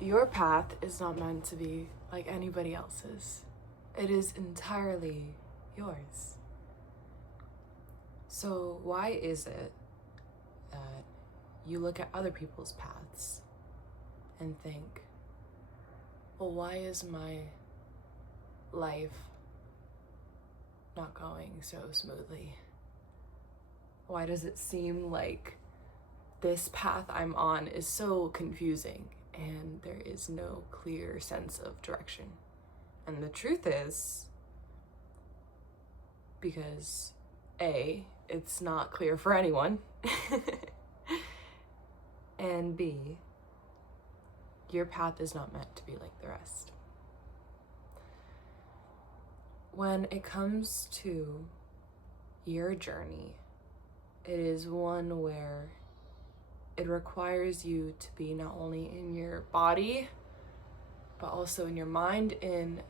Your path is not meant to be like anybody else's. It is entirely yours. So why is it that you look at other people's paths and think, well, why is my life not going so smoothly? Why does it seem like this path I'm on is so confusing and there is no clear sense of direction? And the truth is, because A, it's not clear for anyone, and B, your path is not meant to be like the rest. When it comes to your journey, it is one where it requires you to be not only in your body, but also in your mind in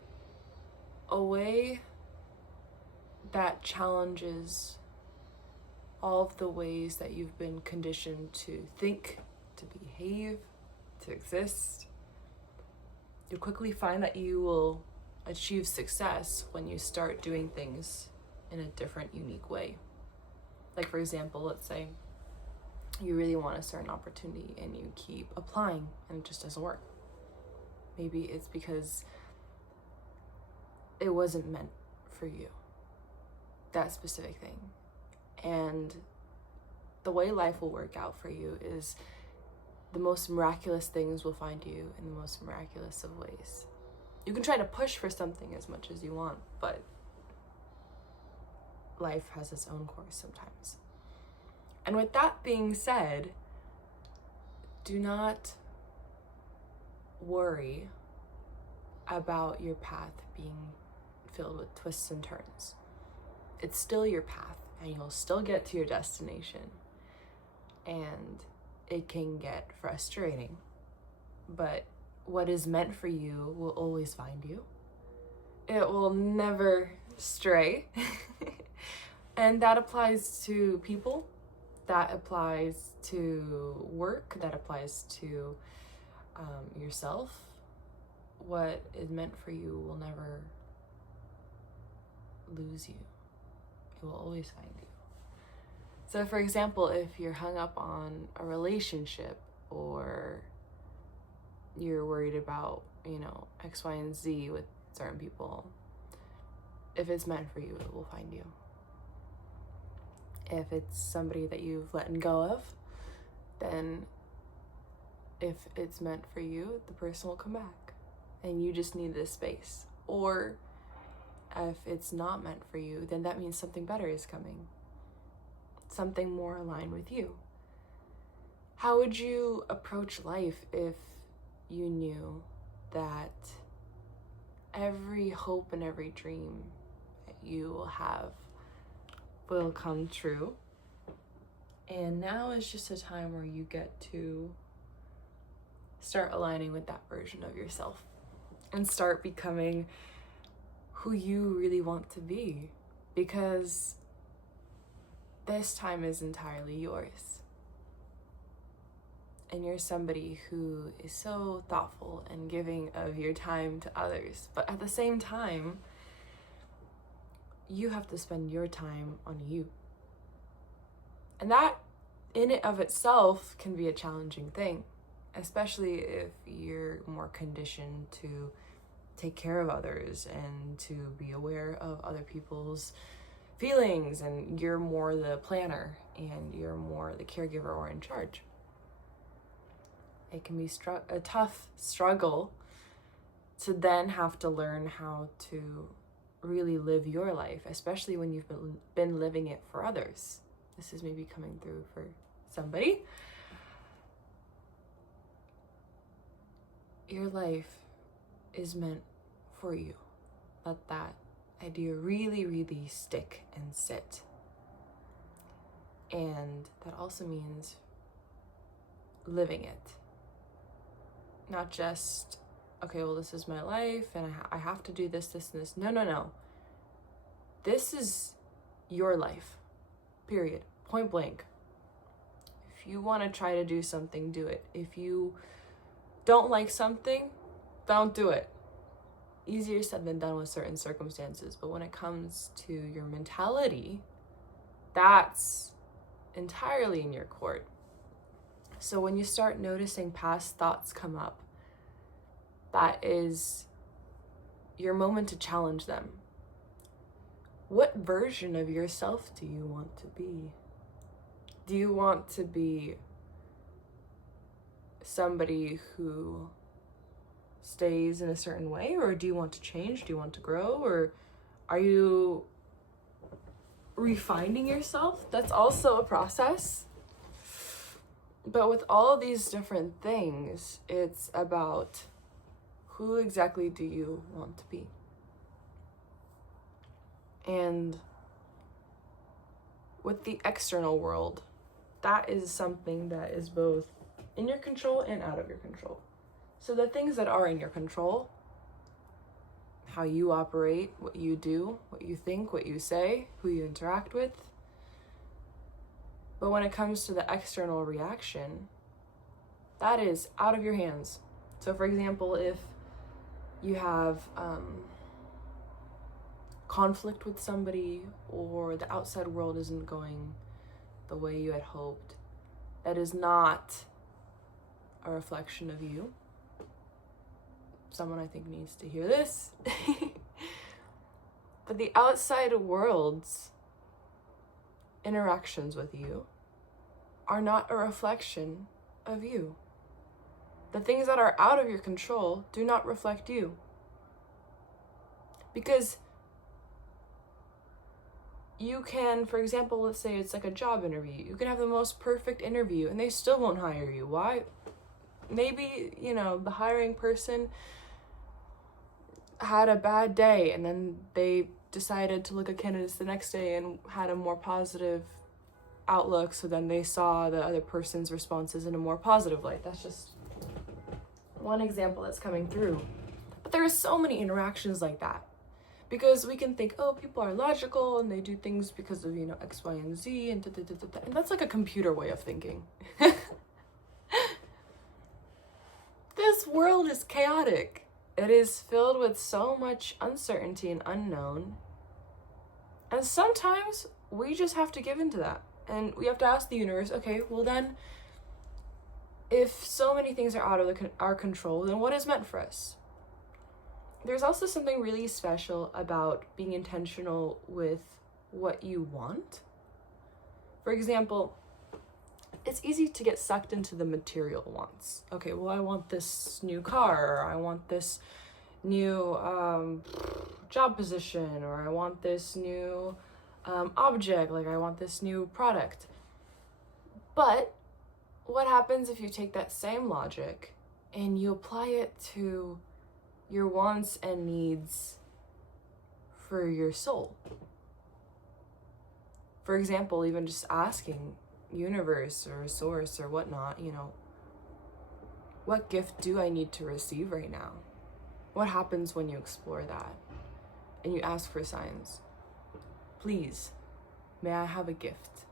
a way that challenges all of the ways that you've been conditioned to think, to behave, to exist. You'll quickly find that you will achieve success when you start doing things in a different, unique way. Like, for example, let's say you really want a certain opportunity and you keep applying and it just doesn't work. Maybe it's because it wasn't meant for you, that specific thing. And the way life will work out for you is the most miraculous things will find you in the most miraculous of ways. You can try to push for something as much as you want, but life has its own course sometimes. And with that being said, do not worry about your path being filled with twists and turns. It's still your path, and you'll still get to your destination. And it can get frustrating, but what is meant for you will always find you. It will never stray. And that applies to people, that applies to work, that applies to yourself. What is meant for you will never lose you. It will always find you. So for example, if you're hung up on a relationship or you're worried about, X, Y, and Z with certain people, if it's meant for you, it will find you. If it's somebody that you've let go of, then if it's meant for you, the person will come back and you just need this space. Or if it's not meant for you, then that means something better is coming. Something more aligned with you. How would you approach life if you knew that every hope and every dream that you will have will come true? And now is just a time where you get to start aligning with that version of yourself and start becoming who you really want to be, because this time is entirely yours. And you're somebody who is so thoughtful and giving of your time to others. But at the same time, you have to spend your time on you. And that in and of itself can be a challenging thing, especially if you're more conditioned to take care of others and to be aware of other people's feelings, and you're more the planner and you're more the caregiver or in charge. It can be a tough struggle to then have to learn how to really live your life, especially when you've been living it for others. This is maybe coming through for somebody. Your life is meant for you. Let that idea really, really stick and sit. And that also means living it. Not just, okay, well, this is my life and I have to do this, this, and this. No. This is your life, period, point blank. If you want to try to do something, do it. If you don't like something, don't do it. Easier said than done with certain circumstances, but when it comes to your mentality, that's entirely in your court. So when you start noticing past thoughts come up, that is your moment to challenge them. What version of yourself do you want to be? Do you want to be somebody who stays in a certain way, or do you want to change? Do you want to grow, or are you refining yourself? That's also a process. But with all of these different things, it's about who exactly do you want to be? And with the external world, that is something that is both in your control and out of your control. So the things that are in your control, how you operate, what you do, what you think, what you say, who you interact with. But when it comes to the external reaction, that is out of your hands. So for example, if you have conflict with somebody, or the outside world isn't going the way you had hoped, that is not a reflection of you. Someone I think needs to hear this. But the outside world's interactions with you are not a reflection of you. The things that are out of your control do not reflect you. Because you can, for example, let's say it's like a job interview. You can have the most perfect interview and they still won't hire you. Why? Maybe, the hiring person had a bad day and then they decided to look at candidates the next day and had a more positive outlook. So then they saw the other person's responses in a more positive light. That's just one example that's coming through. But there are so many interactions like that. Because we can think, oh, people are logical and they do things because of, X, Y, and Z, and da-da-da-da-da. And that's like a computer way of thinking. This world is chaotic. It is filled with so much uncertainty and unknown. And sometimes we just have to give into that. And we have to ask the universe, okay, well then, if so many things are out of our control, then what is meant for us? There's also something really special about being intentional with what you want. For example, it's easy to get sucked into the material wants. Okay, well, I want this new car, or I want this new job position, or I want this new object, like I want this new product. But what happens if you take that same logic and you apply it to your wants and needs for your soul? For example, even just asking universe or source or whatnot, what gift do I need to receive right now? What happens when you explore that and you ask for signs? Please, may I have a gift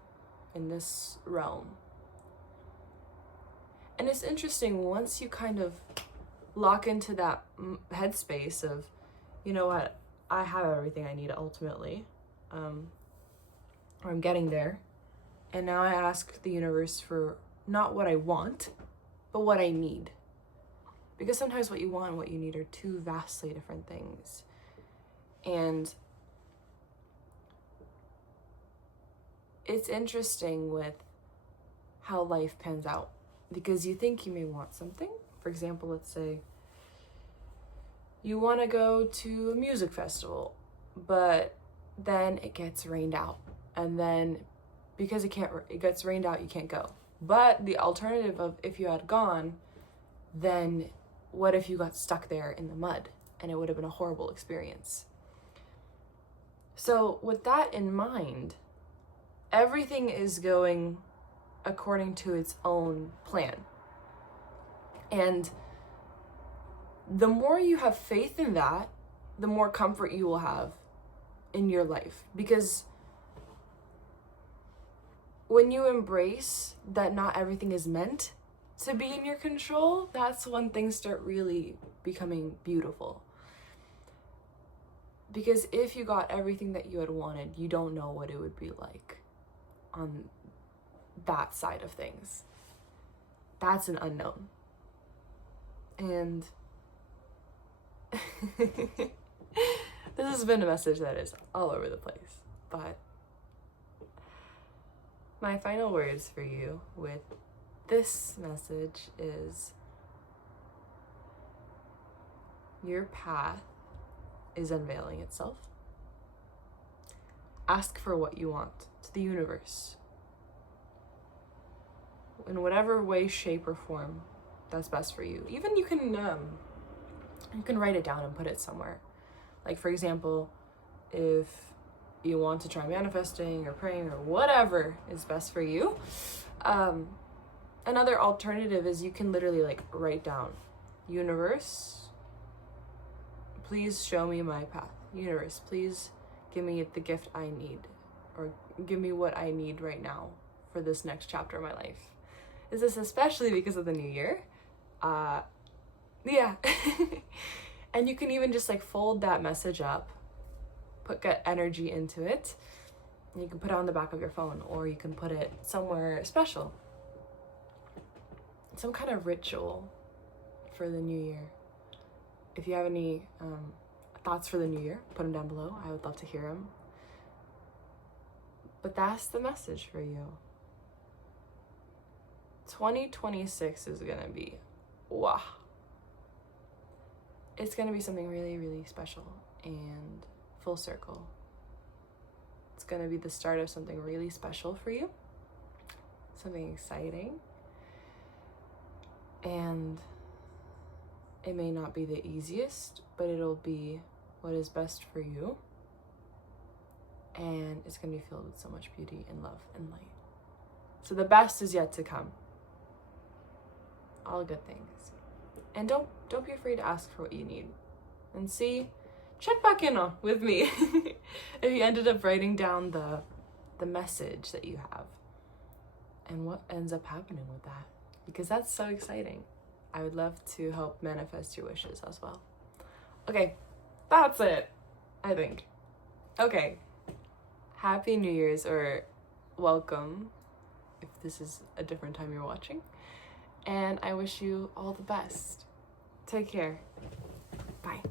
in this realm? And it's interesting, once you kind of lock into that headspace of, you know what, I have everything I need ultimately, or I'm getting there, and now I ask the universe for not what I want, but what I need. Because sometimes what you want and what you need are two vastly different things. And it's interesting with how life pans out, because you think you may want something. For example, let's say you want to go to a music festival, but then it gets rained out, and then because it gets rained out, you can't go. But the alternative of if you had gone, then what if you got stuck there in the mud, and it would have been a horrible experience. So with that in mind, everything is going according to its own plan. And the more you have faith in that, the more comfort you will have in your life. Because when you embrace that not everything is meant, to be in your control, that's when things start really becoming beautiful. Because if you got everything that you had wanted, you don't know what it would be like on that side of things. That's an unknown. And this has been a message that is all over the place, but my final words for you with this message is your path is unveiling itself. Ask for what you want to the universe. In whatever way, shape, or form that's best for you. Even you can write it down and put it somewhere. Like, for example, if you want to try manifesting or praying or whatever is best for you, another alternative is you can literally like write down, universe, please show me my path. Universe, please give me the gift I need, or give me what I need right now for this next chapter of my life. Is this especially because of the new year? Yeah. And you can even just like fold that message up, get energy into it, and you can put it on the back of your phone, or you can put it somewhere special. Some kind of ritual for the new year. If you have any thoughts for the new year, put them down below. I would love to hear them. But that's the message for you. 2026 is gonna be, wow. It's gonna be something really, really special and full circle. It's gonna be the start of something really special for you, something exciting. And it may not be the easiest, but it'll be what is best for you. And it's gonna be filled with so much beauty and love and light. So the best is yet to come. All good things. And don't be afraid to ask for what you need. And check back in with me if you ended up writing down the message that you have and what ends up happening with that. Because that's so exciting. I would love to help manifest your wishes as well. Okay, that's it, I think. Okay, Happy New Year's, or welcome if this is a different time you're watching. And I wish you all the best. Take care. Bye.